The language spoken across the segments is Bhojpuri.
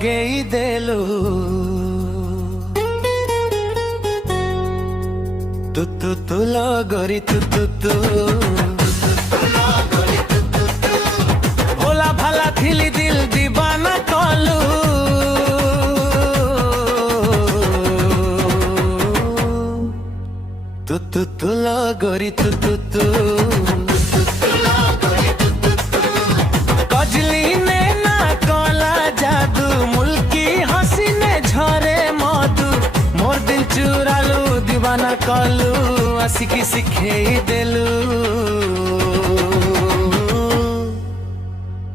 लगेई देलू तू लगोरी तू भोला भाला थिली दिल दीवाना कलू तू लगोरी तू कजली ने ना कला जादू मुल्की हंसी ने झरे मधु मोर दिल चुरालू दीवाना कलू आशिकी सिखे देलू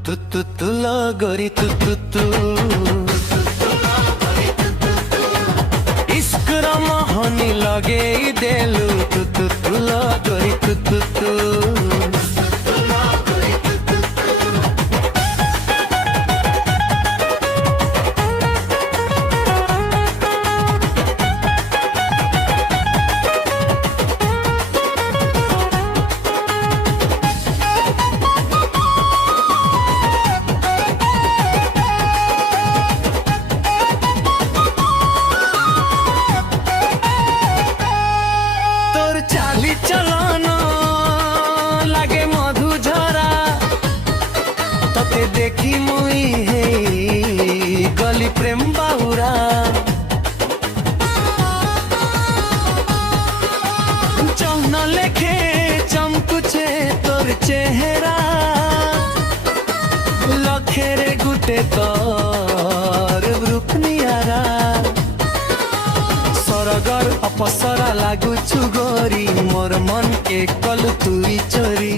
तू लगोरी तू इश्क मोहनी लगे देलू तू लगोरी तू चाली चलाना लागे मधु झरा तते देखी मुई है गली प्रेम बाहुरा चौन लेखे चमकुचे तोर चेहरा लखेरे गुटे तोर रूप नियारा सरगर अपसरा लागुछु गोरी मोर मन के कलु तुई चोरी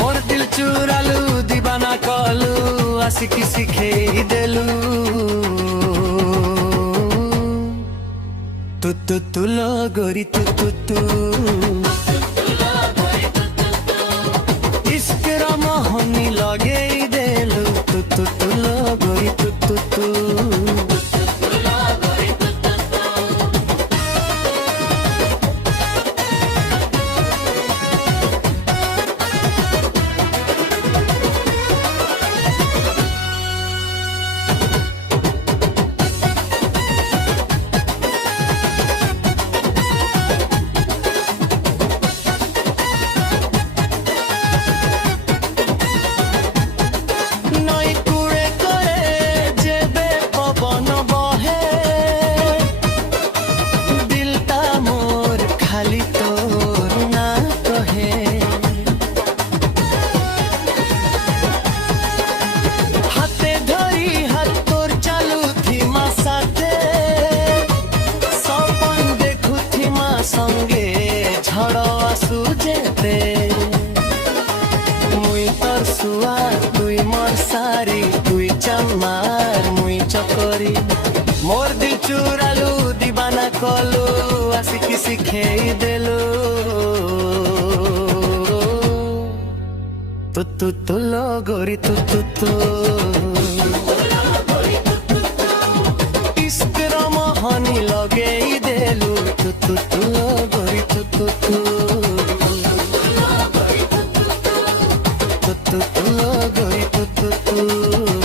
मोर दिल चुरालू दीवाना कलू आशिकी सिखे देलू तू लगोरी तू इश्क मोहनी लगे देलू तू लगोरी तू संगे झड़ आसुजेते मुई तोर सुआ तुई मोर सारी तुई चमार मुई चकोरी मोर दिल चुरालू दीवाना कलू आशिकी सिखे देलू तू लगोरी तू इश्क मोहनी लगे देलू तू लगोरी तू लगोरी तू